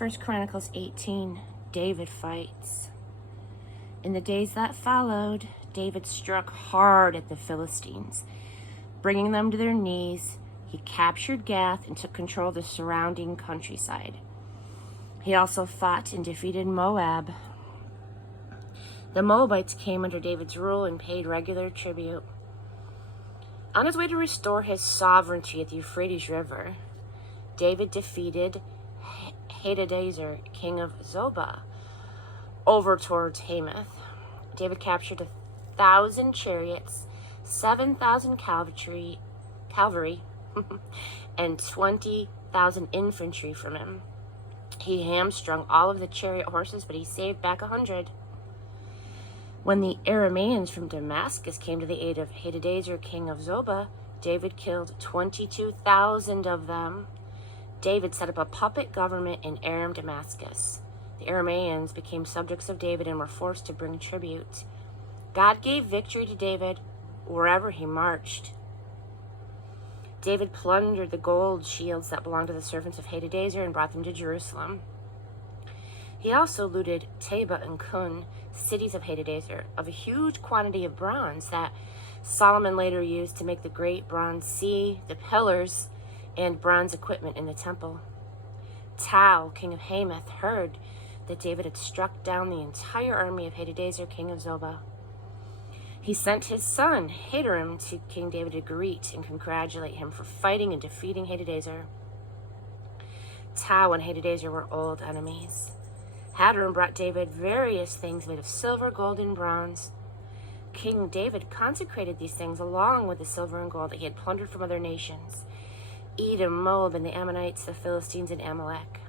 1 Chronicles 18, David fights. In the days that followed, David struck hard at the Philistines, bringing them to their knees. He captured Gath and took control of the surrounding countryside. He also fought and defeated Moab. The Moabites came under David's rule and paid regular tribute. On his way to restore his sovereignty at the Euphrates River, David defeated Hadadezer, king of Zobah, over towards Hamath. David captured 1,000 chariots, 7,000 cavalry, and 20,000 infantry from him. He hamstrung all of the chariot horses, but he saved back 100. When the Arameans from Damascus came to the aid of Hadadezer, king of Zobah, David killed 22,000 of them. David set up a puppet government in Aram Damascus. The Arameans became subjects of David and were forced to bring tribute. God gave victory to David wherever he marched. David plundered the gold shields that belonged to the servants of Hadadezer and brought them to Jerusalem. He also looted Teba and Kun, cities of Hadadezer, of a huge quantity of bronze that Solomon later used to make the great bronze sea, the pillars, and bronze equipment in the temple. Tau, king of Hamath, heard that David had struck down the entire army of Hadadezer, king of Zobah. He sent his son, Hadaram, to King David to greet and congratulate him for fighting and defeating Hadadezer. Tau and Hadadezer were old enemies. Hadaram brought David various things made of silver, gold, and bronze. King David consecrated these things along with the silver and gold that he had plundered from other nations: Edom, Moab, and the Ammonites, the Philistines, and Amalek.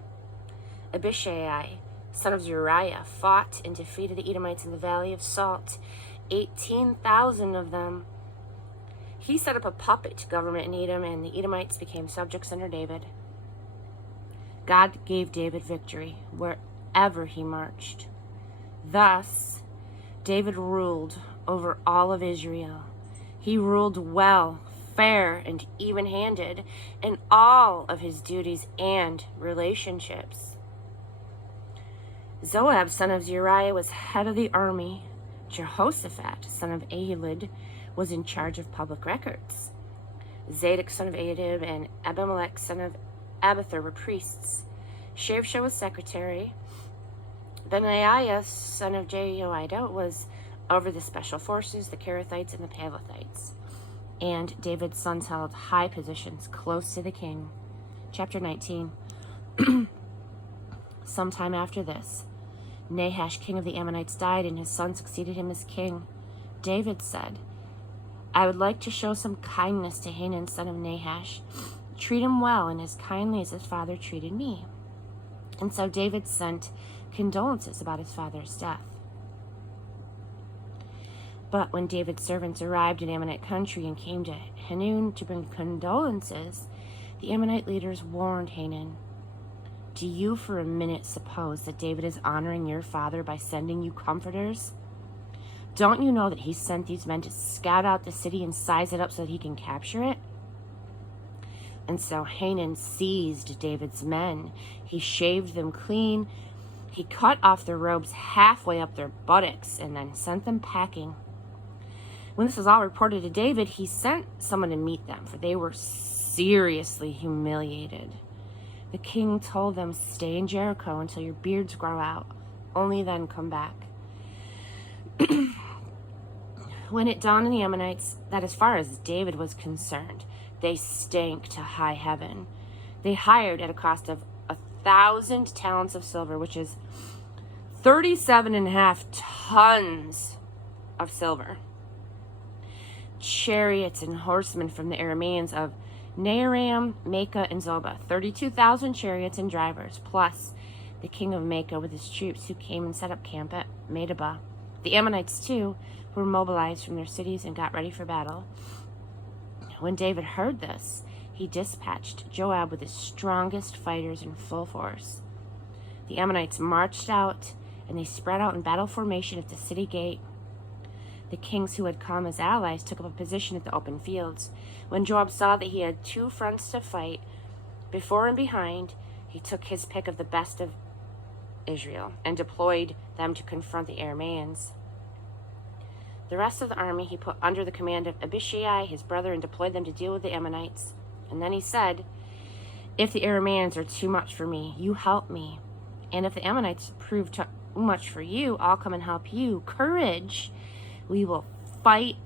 Abishai, son of Zeruiah, fought and defeated the Edomites in the Valley of Salt, 18,000 of them. He set up a puppet government in Edom, and the Edomites became subjects under David. God gave David victory wherever he marched. Thus, David ruled over all of Israel. He ruled well, fair, and even-handed in all of his duties and relationships. Joab, son of Zeruiah, was head of the army. Jehoshaphat, son of Ahilud, was in charge of public records. Zadok, son of Adib, and Abimelech, son of Abithar, were priests. Shavsha was secretary. Benaiah, son of Jehoiada, was over the special forces, the Kerethites, and the Pelethites. And David's sons held high positions close to the king. Chapter 19. Sometime after this, Nahash, king of the Ammonites, died, and his son succeeded him as king. David said, "I would like to show some kindness to Hanan, son of Nahash. Treat him well and as kindly as his father treated me." And so David sent condolences about his father's death. But when David's servants arrived in Ammonite country and came to Hanun to bring condolences, the Ammonite leaders warned Hanan, "Do you for a minute suppose that David is honoring your father by sending you comforters? Don't you know that he sent these men to scout out the city and size it up so that he can capture it?" And so Hanan seized David's men. He shaved them clean. He cut off their robes halfway up their buttocks and then sent them packing. When this was all reported to David, he sent someone to meet them, for they were seriously humiliated. The king told them, "Stay in Jericho until your beards grow out. Only then come back." When it dawned on the Ammonites that as far as David was concerned, they stank to high heaven, they hired at a cost of 1,000 talents of silver, which is 37.5 tons of silver, chariots and horsemen from the Arameans of Naaram, Maacah, and Zobah, 32,000 chariots and drivers, plus the king of Maacah with his troops who came and set up camp at Medeba. The Ammonites, too, were mobilized from their cities and got ready for battle. When David heard this, he dispatched Joab with his strongest fighters in full force. The Ammonites marched out, and they spread out in battle formation at the city gate. The kings who had come as allies took up a position at the open fields. When Joab saw that he had two fronts to fight, before and behind, he took his pick of the best of Israel and deployed them to confront the Arameans. The rest of the army he put under the command of Abishai, his brother, and deployed them to deal with the Ammonites. And then he said, "If the Arameans are too much for me, you help me. And if the Ammonites prove too much for you, I'll come and help you. Courage! We will fight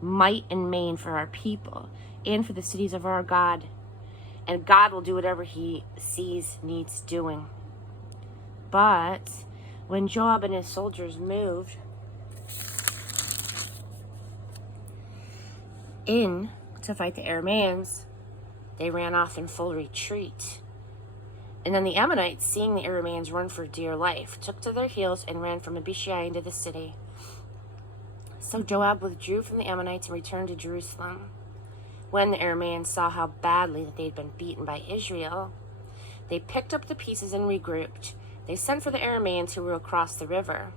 might and main for our people and for the cities of our God. And God will do whatever he sees needs doing." But when Joab and his soldiers moved in to fight the Arameans, they ran off in full retreat. And then the Ammonites, seeing the Arameans run for dear life, took to their heels and ran from Abishai into the city. So Joab withdrew from the Ammonites and returned to Jerusalem. When the Arameans saw how badly that they had been beaten by Israel, they picked up the pieces and regrouped. They sent for the Arameans who were across the river.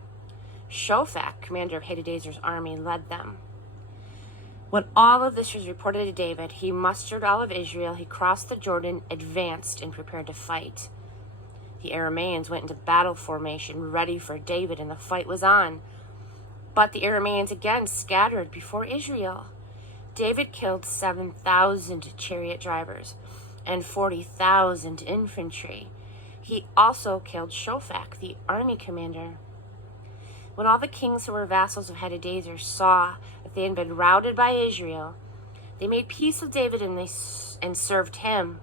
Shophak, commander of Hadadezer's army, led them. When all of this was reported to David, he mustered all of Israel. He crossed the Jordan, advanced, and prepared to fight. The Arameans went into battle formation, ready for David, and the fight was on. But the Arameans again scattered before Israel. David killed 7,000 chariot drivers and 40,000 infantry. He also killed Shophak, the army commander. When all the kings who were vassals of Hadadezer saw that they had been routed by Israel, they made peace with David and served him.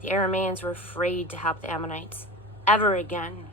The Arameans were afraid to help the Ammonites ever again.